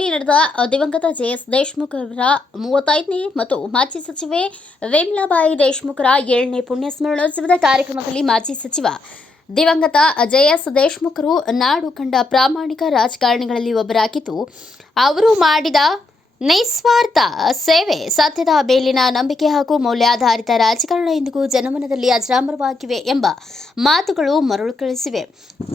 ಕಾರ್ಯಕ್ರಮದಲ್ಲಿ ನಡೆದ ದಿವಂಗತ ಜೆಎಸ್ ದೇಶ್ಮುಖ್ ಅವರ ಮೂವತ್ತೈದನೇ ಮತ್ತು ಮಾಜಿ ಸಚಿವೆ ವೇಮ್ಲಾಬಾಯಿ ದೇಶ್ಮುಖರ ಏಳನೇ ಪುಣ್ಯ ಸ್ಮರಣೋತ್ಸವದ ಕಾರ್ಯಕ್ರಮದಲ್ಲಿ ಮಾಜಿ ಸಚಿವ ದಿವಂಗತ ಜೆಎಸ್ ದೇಶ್ಮುಖರು ನಾಡು ಕಂಡ ಪ್ರಾಮಾಣಿಕ ರಾಜಕಾರಣಿಗಳಲ್ಲಿ ಒಬ್ಬರಾಗಿದ್ದು, ಅವರು ಮಾಡಿದ ನಿಸ್ವಾರ್ಥ ಸೇವೆ ಸತ್ಯದ ಮೇಲಿನ ನಂಬಿಕೆ ಹಾಗೂ ಮೌಲ್ಯಾಧಾರಿತ ರಾಜಕಾರಣ ಇಂದಿಗೂ ಜನಮನದಲ್ಲಿ ಅಜರಾಮರವಾಗಿವೆ ಎಂಬ ಮಾತುಗಳು ಮರುಕಳಿಸಿವೆ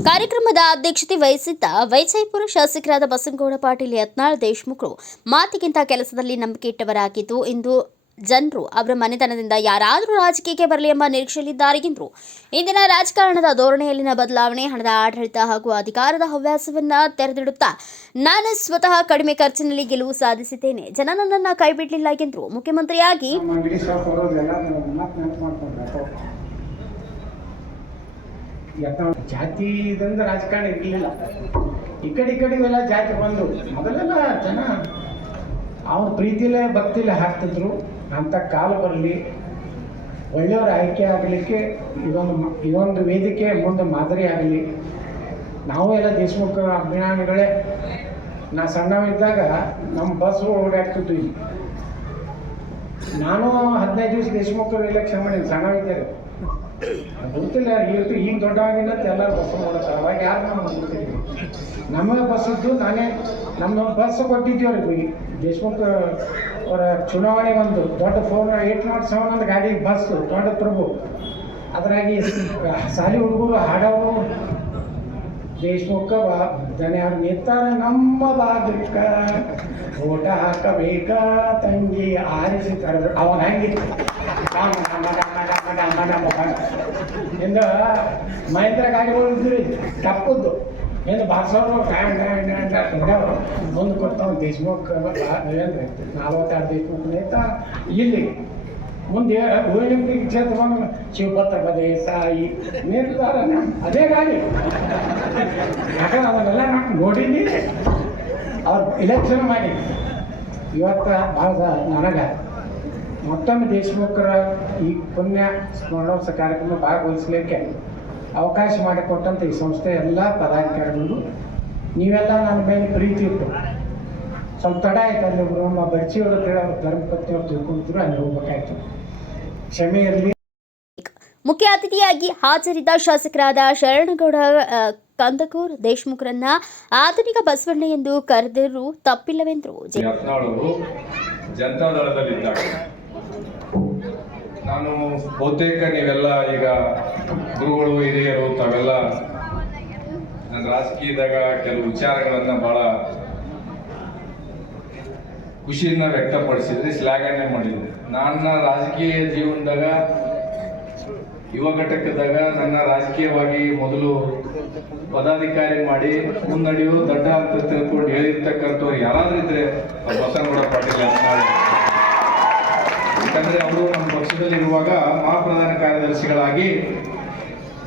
ಕಾರ್ಯಕ್ರಮದ ಅಧ್ಯಕ್ಷತೆ ವಹಿಸಿದ್ದ ವೈಜಯಪುರ ಶಾಸಕರಾದ ಬಸನಗೌಡ ಪಾಟೀಲ್ ಯತ್ನಾಳ್ ದೇಶ್ಮುಖರು ಮಾತಿಗಿಂತ ಕೆಲಸದಲ್ಲಿ ನಂಬಿಕೆ ಇಟ್ಟವರಾಗಿದ್ದು, ಇಂದು ಜನರು ಅವರ ಮನೆತನದಿಂದ ಯಾರಾದರೂ ರಾಜಕೀಯಕ್ಕೆ ಬರಲಿ ಎಂಬ ನಿರೀಕ್ಷೆಯಲ್ಲಿದ್ದಾರೆ ಎಂದರು. ಇಂದಿನ ರಾಜಕಾರಣದ ಧೋರಣೆಯಲ್ಲಿನ ಬದಲಾವಣೆ ಹಣದ ಆಡಳಿತ ಹಾಗೂ ಅಧಿಕಾರದ ಹವ್ಯಾಸವನ್ನ ತೆರೆದಿಡುತ್ತಾ ನಾನು ಸ್ವತಃ ಕಡಿಮೆ ಖರ್ಚಿನಲ್ಲಿ ಗೆಲುವು ಸಾಧಿಸಿದ್ದೇನೆ. ಜನ ನನ್ನನ್ನು ಕೈ ಎಂದರು. ಮುಖ್ಯಮಂತ್ರಿಯಾಗಿ ಜಾತಿ ರಾಜಕಾರಣ ಇರಲಿಲ್ಲ. ಈ ಕಡೆ ಈ ಕಡೆ ಜಾತಿ ಬಂದು ಮೊದಲೆಲ್ಲ ಜನ ಅವ್ರ ಪ್ರೀತಿಲೇ ಭಕ್ತಿಲೇ ಹಾಕ್ತಿದ್ರು. ಅಂತ ಕಾಲ ಬರಲಿ ಒಳ್ಳೆಯವರ ಆಯ್ಕೆ ಆಗಲಿಕ್ಕೆ ಇದೊಂದು ಇದೊಂದು ವೇದಿಕೆ ಮುಂದೆ ಮಾದರಿ ಆಗಲಿ. ನಾವು ಎಲ್ಲ ದೇಶಮುಖ ಅಭಿಮಾನಿಗಳೇ ನಾ ಸಣ್ಣವಿದ್ದಾಗ ನಮ್ಮ ಬಸ್ ಓಡಾಡ್ತಿದ್ವಿ ನಾನು ಹದಿನೈದು ದಿವಸ ದೇಶಮುಖರು ಎಲೆಕ್ಷನ್ ಮಾಡಿದ್ದೆ ಸಣ್ಣವಿದ್ದಾಗ ಗೊತ್ತಿಲ್ಲ ಇವತ್ತು ಈಗ ದೊಡ್ಡವಾಗಿಲ್ಲ ಎಲ್ಲರೂ ಬಸ್ ನೋಡುತ್ತಾರೆ. ಅವಾಗ ಯಾರು ನಾನು ಗೊತ್ತಿದ್ದೀವಿ ನಮ್ಮ ಬಸ್ ಇದ್ದು ನಾನೇ ನಮ್ಮ ಬಸ್ ಕೊಟ್ಟಿದ್ದೀವಿ ಅವ್ರಿಗೆ. ದೇಶಮುಖ ಅವರ ಚುನಾವಣೆ ಒಂದು ದೊಡ್ಡ ಫೋನ್ ಏಟ್ ನಾಟ್ ಸೆವೆನ್ ಒಂದು ಗಾಡಿ ಬಸ್ ದೊಡ್ಡ ಪ್ರಭು ಅದ್ರಾಗಿ ಸಾಲಿ ಹುಡುಗರು ಹಾಡೋರು, ದೇಶಮುಖ ಜನ ನಿಂತಾರ, ನಮ್ಮ ಭಾಗಕ್ಕ ಊಟ ಹಾಕಬೇಕ, ತಂಗಿ ಆರಿಸಿ ಕರೆದ್ರು ಅವನ ಹಂಗಿತ್ತು. ಇಂದ ಮಹೇಂದ್ರ ಗಾಡಿಗಳು ಇದ್ರಿ ತಪ್ಪದ್ದು ಏನು ಬಾರ್ಸೋರು ಟ್ಯಾಂಗ್ ಟ್ಯಾಂಗ್ ಟ್ಯಾಂಗ್ ಟ್ಯಾಂಗ್ ಹೊಡ್ಯವ್ರು. ಮುಂದೆ ಕೊಡ್ತಾವ ದೇಶಮುಖ ಏನ್ರಿ? ನಲ್ವತ್ತೆರಡು ದೇಶಮುಖ ನೇತ ಇಲ್ಲಿ ಮುಂದೆ ಒಲಿಂಪಿಕ್ ಕ್ಷೇತ್ರ ಶಿವಪತ್ರ ಬದೆ ಸಾಯಿ ಅದೇ ಗಾಡಿ. ಯಾಕಂದ್ರೆ ಅದನ್ನೆಲ್ಲ ನಾನು ನೋಡಿದ್ದೀನಿ. ಅವ್ರು ಎಲೆಕ್ಷನ್ ಮಾಡಿ. ಇವತ್ತು ಭಾಳ ನನಗೆ ಮತ್ತೊಮ್ಮೆ ದೇಶಮುಖರ ಈ ಪುಣ್ಯ ಸ್ಮರಣೋತ್ಸವ ಕಾರ್ಯಕ್ರಮ ಭಾಗವಹಿಸಲಿಕ್ಕೆ ಅವಕಾಶ ಮಾಡಿಕೊಟ್ಟಂಥ ಈ ಸಂಸ್ಥೆ ಎಲ್ಲ ಪದಾಧಿಕಾರಿಗಳು ನೀವೆಲ್ಲ ನನ್ನ ಮೇಲೆ ಪ್ರೀತಿ ಇತ್ತು ಸ್ವಲ್ಪ ತಡ ಆಯ್ತು ಅಲ್ಲಿ ಒಬ್ರು ನಮ್ಮ ಬರ್ಚಿಯವರು ಕೇಳಿ ಅವ್ರ ಧರ್ಮಪತ್ನಿ ಅವ್ರು ತಿಳ್ಕೊಂತಿದ್ರು ಅಲ್ಲಿ ಹೋಗ್ಬೇಕಾಯ್ತು. ಕ್ಷಮೆ ಇರಲಿ. ಮುಖ್ಯ ಅತಿಥಿಯಾಗಿ ಹಾಜರಿದ್ದ ಶಾಸಕರಾದ ಶರಣಗೌಡ ಕಂದಕೂರ್ ದೇಶ್ಮುಖರನ್ನ ಆಧುನಿಕ ಬಸವಣ್ಣ ಎಂದು ಕರೆದರೂ ತಪ್ಪಿಲ್ಲವೆಂದರು. ಜನತಾದಳದಲ್ಲಿದ್ದಾರೆ. ಜನತಾದಳದಲ್ಲಿದ್ದಾಗ ನಾನು ಬಹುತೇಕ ನೀವೆಲ್ಲ ಈಗ ಗುರುಗಳು, ಹಿರಿಯರು, ತಾವೆಲ್ಲ ನನ್ನ ರಾಜಕೀಯದಾಗ ಕೆಲವು ವಿಚಾರಗಳನ್ನ ಬಹಳ ಖುಷಿಯಿಂದ ವ್ಯಕ್ತಪಡಿಸಿದ್ರಿ, ಶ್ಲಾಘನೆ ಮಾಡಿದ್ರಿ ನನ್ನ ರಾಜಕೀಯ ಜೀವನದಾಗ, ಯುವ ಘಟಕದಾಗ ನನ್ನ ರಾಜಕೀಯವಾಗಿ ಮೊದಲು ಪದಾಧಿಕಾರಿ ಮಾಡಿ, ಮುನ್ನಡೆಯು ದೊಡ್ಡ ಅಂತ ತಿಳ್ಕೊಂಡು ಹೇಳಿರ್ತಕ್ಕಂಥವ್ರು ಯಾರಾದ್ರೂ ಇದ್ರೆ ಅವ್ರು ಬಸವನಗೌಡ ಪಾಟೀಲ್ ಯತ್ನಾಳ್. ಯಾಕಂದ್ರೆ ಅವರು ನಮ್ಮ ಪ್ರಸಿದ್ಧದಲ್ಲಿರುವಾಗ ಮಹಾ ಪ್ರಧಾನ ಕಾರ್ಯದರ್ಶಿಗಳಾಗಿ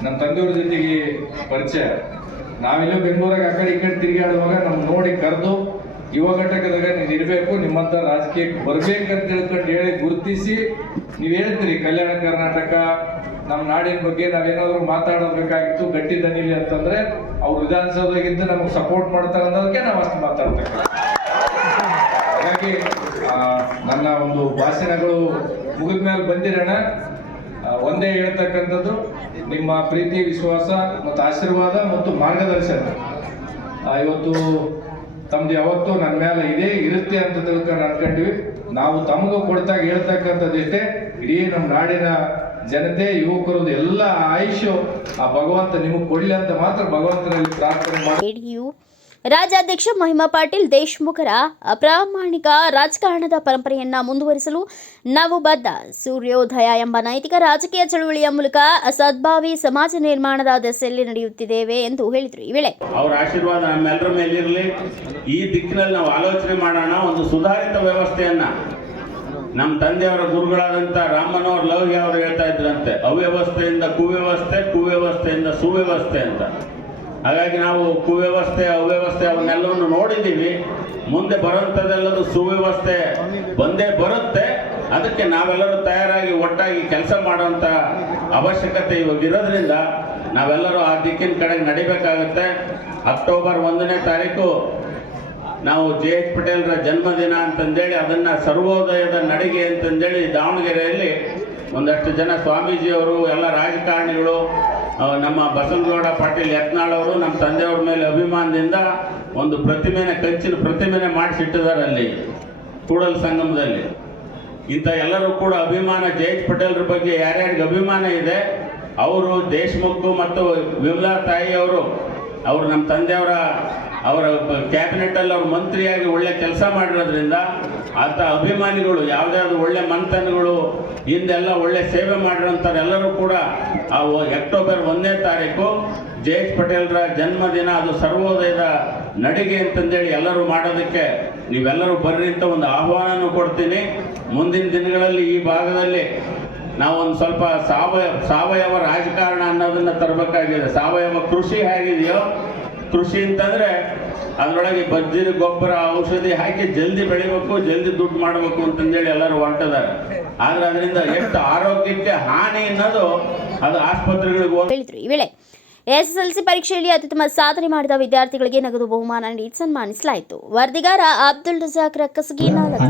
ನಮ್ಮ ತಂದೆಯವ್ರ ಜೊತೆಗೆ ಪರಿಚಯ. ನಾವೆಲ್ಲ ಬೆಂಗಳೂರಾಗ ಆ ಕಡೆ ಈ ಕಡೆ ತಿರುಗಾಡುವಾಗ ನಮ್ಮ ನೋಡಿ ಕರೆದು ಯುವ ಘಟಕದಾಗ ನೀನು ಇರಬೇಕು, ನಿಮ್ಮಂತ ರಾಜಕೀಯಕ್ಕೆ ಬರಬೇಕಂತ ತಿಳ್ಕೊಂಡು ಹೇಳಿ ಗುರುತಿಸಿ ನೀವು ಹೇಳ್ತೀರಿ ಕಲ್ಯಾಣ ಕರ್ನಾಟಕ, ನಮ್ಮ ನಾಡಿನ ಬಗ್ಗೆ ನಾವೇನಾದ್ರು ಮಾತಾಡಬೇಕಾಗಿತ್ತು ಗಟ್ಟಿ ದನಿಲಿ ಅಂತಂದ್ರೆ ಅವ್ರು ವಿಧಾನಸೌಧಗಿದ್ದು ನಮಗೆ ಸಪೋರ್ಟ್ ಮಾಡ್ತಾರೆ ಅನ್ನೋದಕ್ಕೆ ನಾವು ಅಷ್ಟು ಮಾತಾಡ್ತಕ್ಕ ಹಾಗಾಗಿ ನನ್ನ ಒಂದು ಭಾಷಣಗಳು ಮುಗಿದ ಮೇಲೆ ಬಂದಿರೋಣ ಒಂದೇ ಹೇಳ್ತಕ್ಕಂಥದ್ದು, ನಿಮ್ಮ ಪ್ರೀತಿ, ವಿಶ್ವಾಸ ಮತ್ತು ಆಶೀರ್ವಾದ ಮತ್ತು ಮಾರ್ಗದರ್ಶನ. ಇವತ್ತು ತಮ್ದು ಯಾವತ್ತು ನನ್ನ ಮೇಲೆ ಇದೇ ಇರುತ್ತೆ ಅಂತ ತಿಳ್ಕೊಂಡು ಅನ್ಕೊಂಡ್ವಿ ನಾವು ತಮಗೂ ಕೊಡ್ತಾಗ ಹೇಳ್ತಕ್ಕಂಥದ್ದಿಷ್ಟೇ ಇಡೀ ನಮ್ಮ ನಾಡಿನ ಜನತೆ ಯುವಕರದ್ದು ಎಲ್ಲ ಆಯುಷು ಆ ಭಗವಂತ ನಿಮಗೆ ಕೊಡಲಿ ಅಂತ ಮಾತ್ರ ಭಗವಂತನಲ್ಲಿ ಪ್ರಾರ್ಥನೆ ಮಾಡಿ ರಾಜ್ಯಾಧ್ಯಕ್ಷ ಮಹಿಮಾ ಪಾಟೀಲ್ ದೇಶ್ಮುಖರ ಅಪ್ರಾಮಾಣಿಕ ರಾಜಕಾರಣದ ಪರಂಪರೆಯನ್ನ ಮುಂದುವರಿಸಲು ನಾವು ಬದ್ಧ. ಸೂರ್ಯೋದಯ ಎಂಬ ನೈತಿಕ ರಾಜಕೀಯ ಚಳುವಳಿಯ ಮೂಲಕ ಸದ್ಭಾವಿ ಸಮಾಜ ನಿರ್ಮಾಣದ ದೆಸೆಯಲ್ಲಿ ನಡೆಯುತ್ತಿದ್ದೇವೆ ಎಂದು ಹೇಳಿದರು ಈ ವೇಳೆ. ಅವರ ಆಶೀರ್ವಾದ ನಮ್ಮೆಲ್ಲರ ಮೇಲಿರಲಿ. ಈ ದಿಕ್ಕಿನಲ್ಲಿ ನಾವು ಆಲೋಚನೆ ಮಾಡೋಣ, ಒಂದು ಸುಧಾರಿತ ವ್ಯವಸ್ಥೆಯನ್ನ. ನಮ್ಮ ತಂದೆಯವರ ಗುರುಗಳಾದಂಥ ರಾಮನವ್ರ ಲವ್ಗೆ ಅವರು ಹೇಳ್ತಾ ಇದ್ರಂತೆ, ಅವ್ಯವಸ್ಥೆಯಿಂದ ಕುವ್ಯವಸ್ಥೆ, ಕುವ್ಯವಸ್ಥೆಯಿಂದ ಸುವ್ಯವಸ್ಥೆ ಅಂತ. ಹಾಗಾಗಿ ನಾವು ಕುವ್ಯವಸ್ಥೆ, ಅವ್ಯವಸ್ಥೆ ಅವನ್ನೆಲ್ಲವನ್ನು ನೋಡಿದ್ದೀವಿ. ಮುಂದೆ ಬರುವಂಥದ್ದೆಲ್ಲರೂ ಸುವ್ಯವಸ್ಥೆ ಬಂದೇ ಬರುತ್ತೆ. ಅದಕ್ಕೆ ನಾವೆಲ್ಲರೂ ತಯಾರಾಗಿ ಒಟ್ಟಾಗಿ ಕೆಲಸ ಮಾಡುವಂಥ ಅವಶ್ಯಕತೆ ಇವಾಗ ಇರೋದ್ರಿಂದ ನಾವೆಲ್ಲರೂ ಆ ದಿಕ್ಕಿನ ಕಡೆಗೆ ನಡಿಬೇಕಾಗುತ್ತೆ. ಅಕ್ಟೋಬರ್ ಒಂದನೇ ತಾರೀಕು ನಾವು ಜೆ ಎಚ್ ಪಟೇಲ್ರ ಜನ್ಮದಿನ ಅಂತಂದೇಳಿ ಅದನ್ನು ಸರ್ವೋದಯದ ನಡಿಗೆ ಅಂತಂದೇಳಿ ದಾವಣಗೆರೆಯಲ್ಲಿ ಒಂದಷ್ಟು ಜನ ಸ್ವಾಮೀಜಿಯವರು, ಎಲ್ಲ ರಾಜಕಾರಣಿಗಳು ನಮ್ಮ ಬಸವನಗೌಡ ಪಾಟೀಲ್ ಯತ್ನಾಳ್ ಅವರು ನಮ್ಮ ತಂದೆಯವ್ರ ಮೇಲೆ ಅಭಿಮಾನದಿಂದ ಒಂದು ಪ್ರತಿಮೆನ, ಕಂಚಿನ ಪ್ರತಿಮೆನೆ ಮಾಡಿಸಿಟ್ಟಿದ್ದಾರೆ ಅಲ್ಲಿ ಕೂಡಲ್ ಸಂಗಮದಲ್ಲಿ. ಇಂಥ ಎಲ್ಲರೂ ಕೂಡ ಅಭಿಮಾನ ಜೆ ಎಚ್ ಪಟೇಲ್ರ ಬಗ್ಗೆ ಯಾರ್ಯಾರಿಗೆ ಅಭಿಮಾನ ಇದೆ, ಅವರು ದೇಶ್ಮುಖ್ ಮತ್ತು ವಿಮಲಾ ತಾಯಿ ಅವರು ಅವರು ನಮ್ಮ ತಂದೆಯವರ ಅವರ ಕ್ಯಾಬಿನೆಟ್ ಅಲ್ಲಿ ಅವ್ರ ಮಂತ್ರಿಯಾಗಿ ಒಳ್ಳೆ ಕೆಲಸ ಮಾಡಿರೋದ್ರಿಂದ ಆತ ಅಭಿಮಾನಿಗಳು, ಯಾವುದಾದ್ರು ಒಳ್ಳೆ ಮಂಥನ್ಗಳು ಹಿಂದೆಲ್ಲ ಒಳ್ಳೆ ಸೇವೆ ಮಾಡಿರೋಂಥವ್ರೆಲ್ಲರೂ ಕೂಡ ಆ ಅಕ್ಟೋಬರ್ ಒಂದನೇ ತಾರೀಕು ಜೆ ಎಚ್ ಪಟೇಲ್ರ ಜನ್ಮದಿನ, ಅದು ಸರ್ವೋದಯದ ನಡಿಗೆ ಅಂತಂದೇಳಿ ಎಲ್ಲರೂ ಮಾಡೋದಕ್ಕೆ ನೀವೆಲ್ಲರೂ ಬರ್ರಿ ಅಂತ ಒಂದು ಆಹ್ವಾನನೂ ಕೊಡ್ತೀನಿ. ಮುಂದಿನ ದಿನಗಳಲ್ಲಿ ಈ ಭಾಗದಲ್ಲಿ ನಾವೊಂದು ಸ್ವಲ್ಪ ಸಾವಯವ ಸಾವಯವ ರಾಜಕಾರಣ ಅನ್ನೋದನ್ನ ತರಬೇಕಾಗಿದೆ. ಸಾವಯವ ಕೃಷಿ ಹೇಗಿದೆಯೋ ಕೃಷಿ ಅಂತಂದ್ರೆ ಅದರೊಳಗೆ ಬಜ್ಜಿರ ಗೊಬ್ಬರ ಔಷಧಿ ಹಾಕಿ ಜಲ್ದಿ ಬೆಳಿಬೇಕು ಜಲ್ದಿ ದುಡ್ಡು ಮಾಡಬೇಕು ಅಂತಂದೇಳಿ ಎಲ್ಲರೂ ಹೊರಟಿದ್ದಾರೆ. ಆದ್ರೆ ಅದರಿಂದ ಎಷ್ಟು ಆರೋಗ್ಯಕ್ಕೆ ಹಾನಿ ಅನ್ನೋದು ಅದು ಆಸ್ಪತ್ರೆಗಳಿಗೆ ಹೋಗಿ ಹೇಳಿದರು. ಈ ವೇಳೆ ಸಿ ಪರೀಕ್ಷೆಯಲ್ಲಿ ಅತ್ಯುತ್ತಮ ಸಾಧನೆ ಮಾಡಿದ ವಿದ್ಯಾರ್ಥಿಗಳಿಗೆ ನಗದು ಬಹುಮಾನ ನೀಡಿ ಸನ್ಮಾನಿಸಲಾಯಿತು. ವರದಿಗಾರ ಅಬ್ದುಲ್ ರಜಾಕ್ ರಕ್ಕಸಗಿ ನಾಲ್ಕು